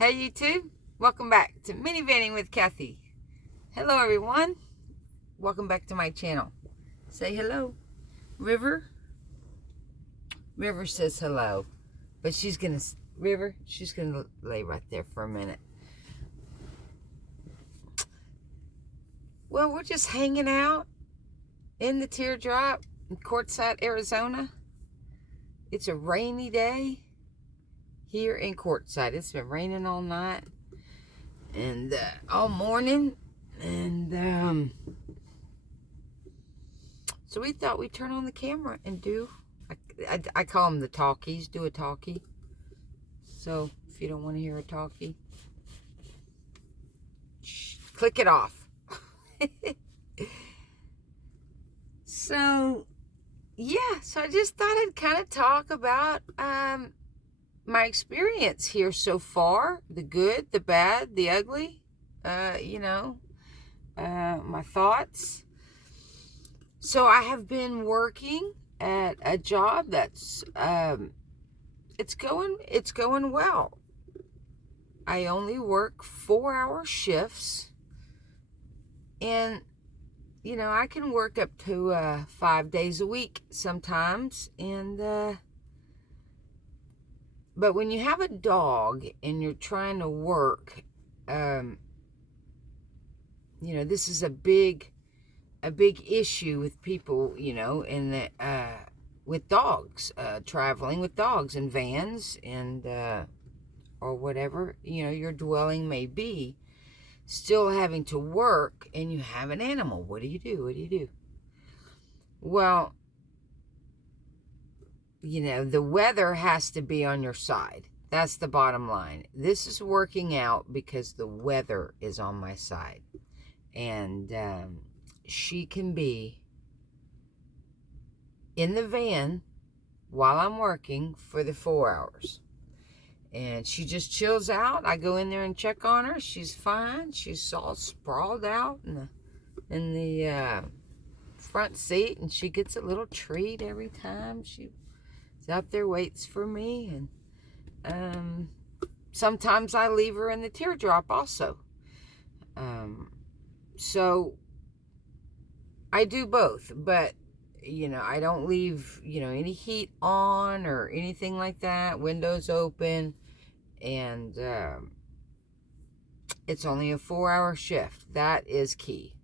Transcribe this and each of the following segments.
Hey YouTube, welcome back to Minivanning with Kathy. Hello everyone, welcome back to my channel. Say hello. River says hello, but she's gonna lay right there for a minute. Well, we're just hanging out in the Teardrop in Quartzsite, Arizona. It's a rainy day here in Quartzsite. It's been raining all night and all morning, and so we thought we'd turn on the camera and I call them the talkies, do a talkie. So if you don't want to hear a talkie, click it off. So I just thought I'd kind of talk about my experience here so far, the good, the bad, the ugly, my thoughts. So I have been working at a job that's it's going well. I only work 4-hour shifts, and I can work up to 5 days a week sometimes, and but when you have a dog and you're trying to work, this is a big issue with people, in the with dogs, traveling with dogs in vans and or whatever your dwelling may be, still having to work, and you have an animal. What do you do? Well, the weather has to be on your side. That's the bottom line. This is working out because the weather is on my side. And she can be in the van while I'm working for the 4 hours. And she just chills out. I go in there and check on her. She's fine. She's all sprawled out in the front seat, and she gets a little treat every time. She's out there, waits for me, and sometimes I leave her in the Teardrop also. So I do both, but I don't leave any heat on or anything like that. Windows open, and it's only a 4-hour shift. That is key.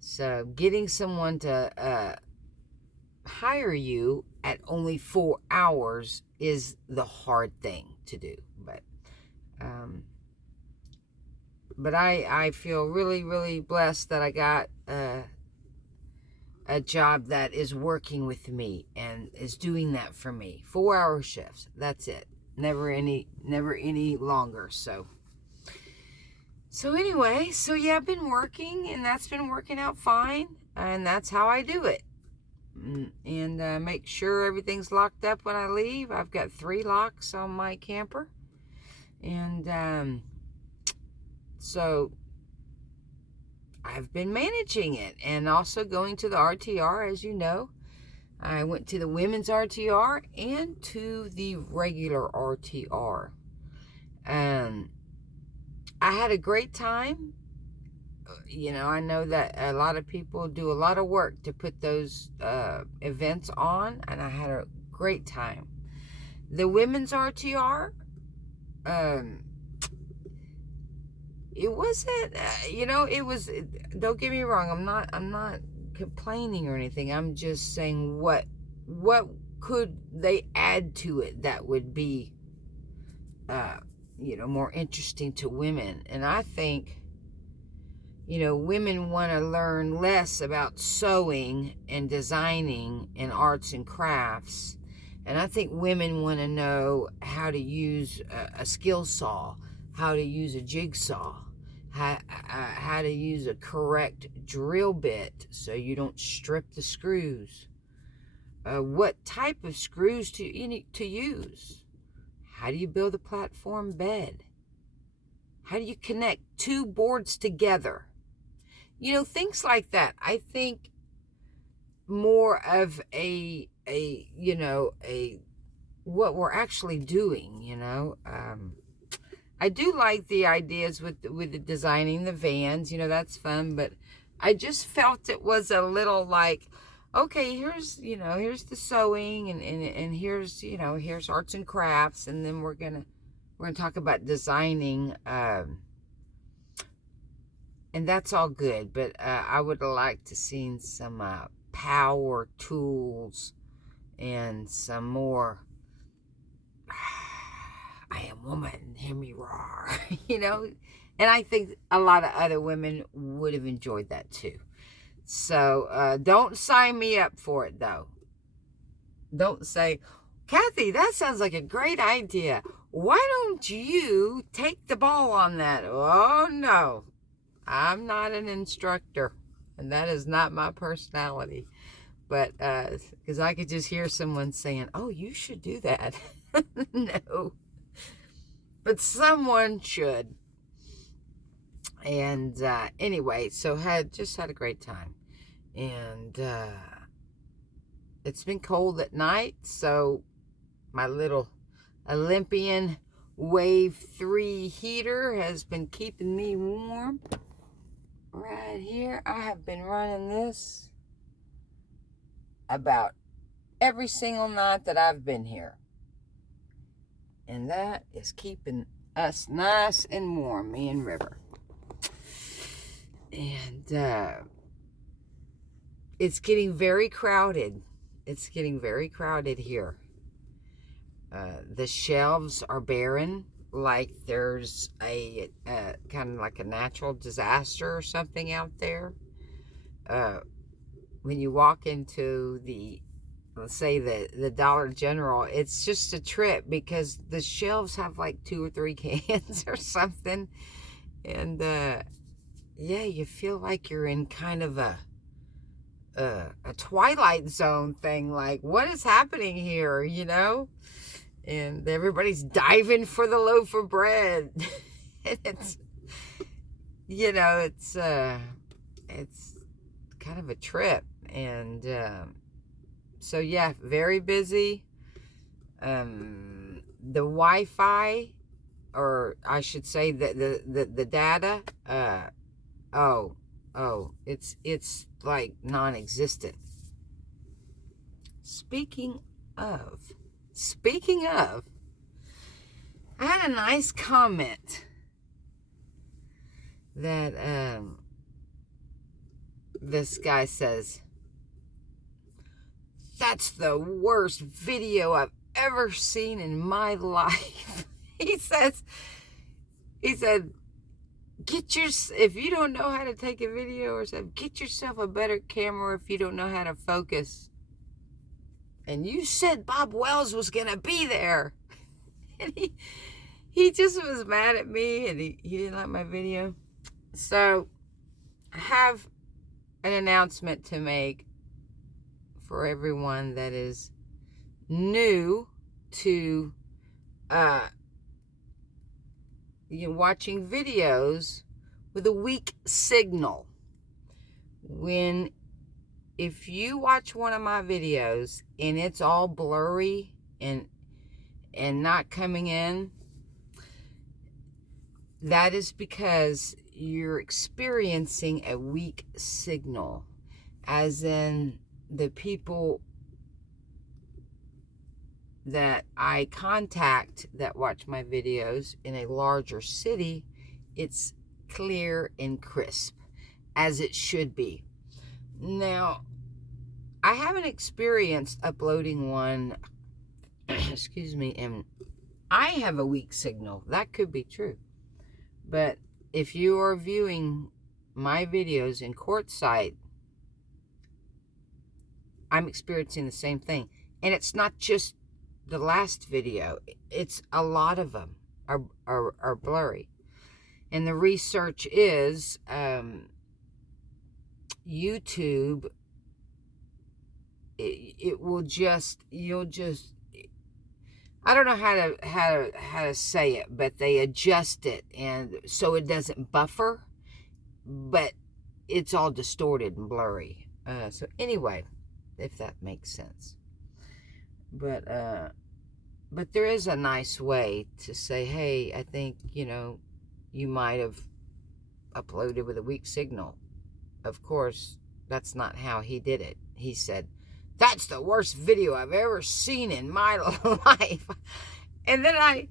So getting someone to hire you at only 4 hours is the hard thing to do. But I feel really, really blessed that I got a job that is working with me and is doing that for me. 4-hour shifts. That's it. Never any longer. So anyway, yeah, I've been working, and that's been working out fine, and that's how I do it. And make sure everything's locked up when I leave. I've got 3 locks on my camper, and so I've been managing it, and also going to the RTR. As you know, I went to the women's RTR and to the regular RTR. I had a great time. I know that a lot of people do a lot of work to put those events on, and I had a great time. The women's RTR, it wasn't, it was, don't get me wrong, I'm not complaining or anything. I'm just saying what could they add to it that would be, more interesting to women. And I think, women want to learn less about sewing and designing and arts and crafts. And I think women want to know how to use a skill saw, how to use a jigsaw, how to use a correct drill bit so you don't strip the screws. What type of screws to use? How do you build a platform bed? How do you connect 2 boards together? Things like that. I think more of a what we're actually doing, I do like the ideas with the designing the vans, that's fun, but I just felt it was a little like, okay, here's the sewing, and here's arts and crafts, and then we're gonna talk about designing, and that's all good, but I would like to see some power tools and some more I am woman, hear me roar, and I think a lot of other women would have enjoyed that too. So don't sign me up for it, though. Don't say, Kathy, that sounds like a great idea. Why don't you take the ball on that? Oh, no. I'm not an instructor, and that is not my personality. But because I could just hear someone saying, oh, you should do that. No. But someone should. And anyway, so just had a great time. And it's been cold at night, so my little Olympian Wave 3 heater has been keeping me warm. Right here, I have been running this about every single night that I've been here. And that is keeping us nice and warm, me and River. And it's getting very crowded. It's getting very crowded here. The shelves are barren, like there's a kind of like a natural disaster or something out there. When you walk into let's say the Dollar General, it's just a trip because the shelves have like 2 or 3 cans or something. And yeah, you feel like you're in kind of a Twilight Zone thing. Like, what is happening here, And everybody's diving for the loaf of bread. And it's kind of a trip. And so yeah, very busy. The Wi-Fi, or I should say the data, it's like non-existent. Speaking of, I had a nice comment that this guy says, that's the worst video I've ever seen in my life. He said, if you don't know how to take a video or something, get yourself a better camera if you don't know how to focus. And you said Bob Wells was going to be there. And he just was mad at me, and he didn't like my video. So I have an announcement to make for everyone that is new to watching videos with a weak signal. If you watch one of my videos and it's all blurry and not coming in, that is because you're experiencing a weak signal, as in the people that I contact that watch my videos in a larger city, it's clear and crisp, as it should be. Now, I haven't experienced uploading one, excuse me, and I have a weak signal. That could be true. But if you are viewing my videos in Quartzsite, I'm experiencing the same thing. And it's not just the last video. It's a lot of them are blurry. And the research is YouTube, you'll just I don't know how to say it, but they adjust it and so it doesn't buffer, but it's all distorted and blurry. So anyway, if that makes sense. But But there is a nice way to say, hey, I think, you might have uploaded with a weak signal. Of course, that's not how he did it. He said, that's the worst video I've ever seen in my life. And then I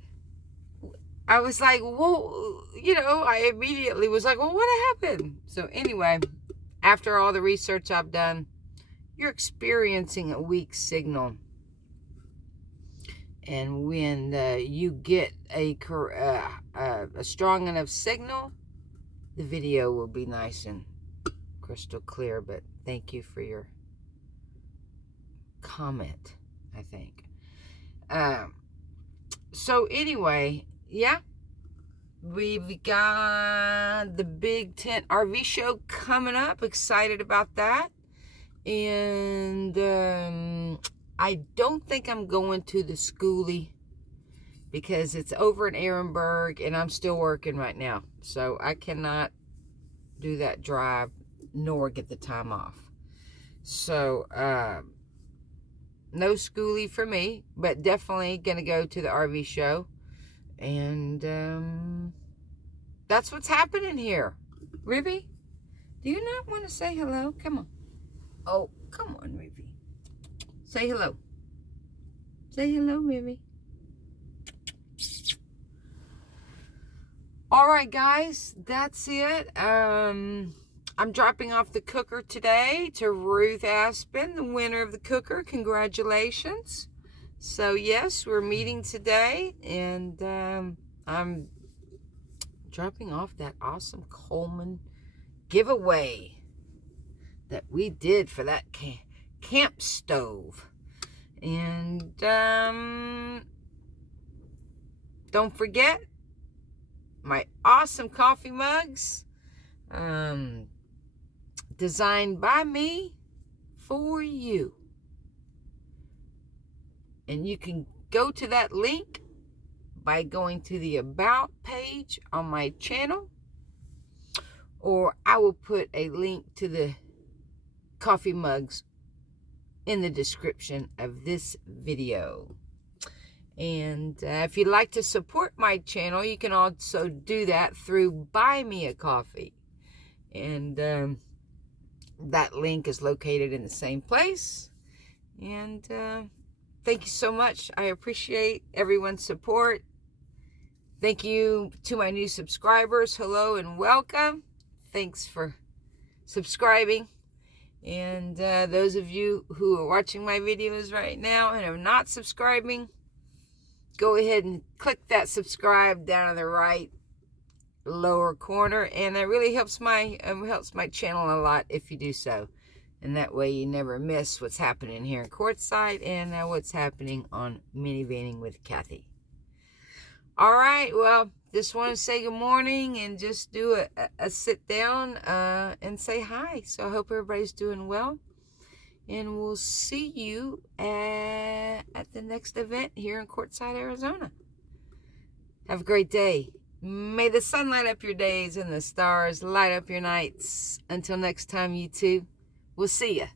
was like, whoa, I immediately was like, well, what happened? So anyway, after all the research I've done, you're experiencing a weak signal. And when you get a strong enough signal, the video will be nice and crystal clear. But thank you for your comment, I think. So anyway, yeah, we've got the Big Tent RV show coming up. Excited about that. And I don't think I'm going to the schoolie because it's over in Ehrenberg and I'm still working right now. So I cannot do that drive nor get the time off. So, no schoolie for me, but definitely going to go to the RV show. And that's what's happening here. Ribby, do you not want to say hello? Come on. Oh, come on, Ribby. Say hello. Say hello, Ribby. All right, guys, that's it. I'm dropping off the cooker today to Ruth Aspen, the winner of the cooker. Congratulations. So, yes, we're meeting today, and I'm dropping off that awesome Coleman giveaway that we did for that camp stove. And don't forget my awesome coffee mugs. Designed by me for you. And you can go to that link by going to the About page on my channel, or I will put a link to the coffee mugs in the description of this video. And if you'd like to support my channel, you can also do that through Buy Me a Coffee. And that link is located in the same place. And thank you so much. I appreciate everyone's support. Thank you to my new subscribers. Hello and welcome. Thanks for subscribing. And those of you who are watching my videos right now and are not subscribing, go ahead and click that subscribe down in the right lower corner, and that really helps my channel a lot if you do so. And that way you never miss what's happening here in Quartzsite and what's happening on Minivanning with Kathy. All right, well, just want to say good morning and just do a sit down and say hi. So I hope everybody's doing well, and we'll see you at the next event here in Quartzsite, Arizona. Have a great day. May the sun light up your days and the stars light up your nights. Until next time, you two, we'll see ya.